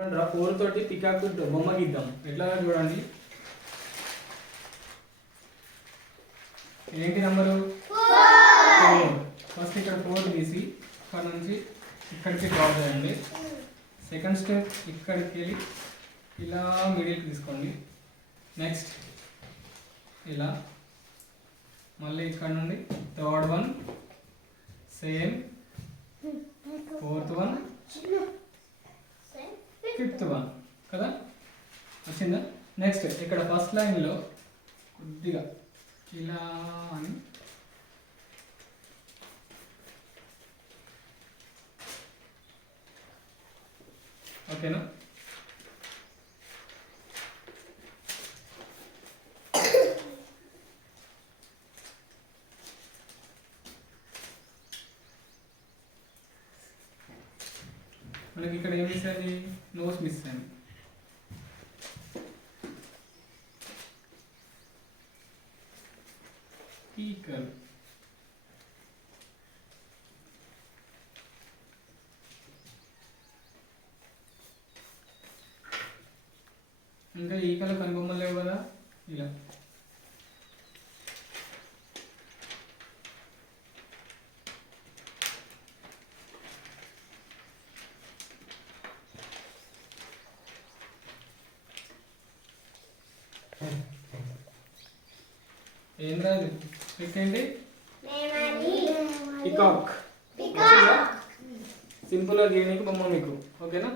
4 తోటి పికాక్ బొమ్మ గీద్దాం. ఎట్లా చూడండి, ఏంటి నెంబరు 4. ఫస్ట్ ఇక్కడ 4 తీసి ఇక్కడ నుంచి ఇక్కడికి డ్రా చేయండి. సెకండ్ స్టెప్ ఇక్కడికి వెళ్ళి ఇలా మిడిల్కి తీసుకోండి. నెక్స్ట్ ఇలా మళ్ళీ ఇక్కడ నుండి third one same, fourth one, fifth one కదా, వచ్చిందా? నెక్స్ట్ ఇక్కడ ఫస్ట్ లైన్లో కొద్దిగా ఇలా అని ఓకేనా? మనకి ఇక్కడ ఏం మిస్ అయింది? నోస్ మిస్ అయింది. స్పీకర్ ఇంకా ఈ కలర్ కనుబొమ్మలు లేవు కదా, ఇలా ఏం రాదు. ఏంటి? పికాక్. సింపుల్గా గీయడానికి బొమ్మ మీకు. ఓకేనా?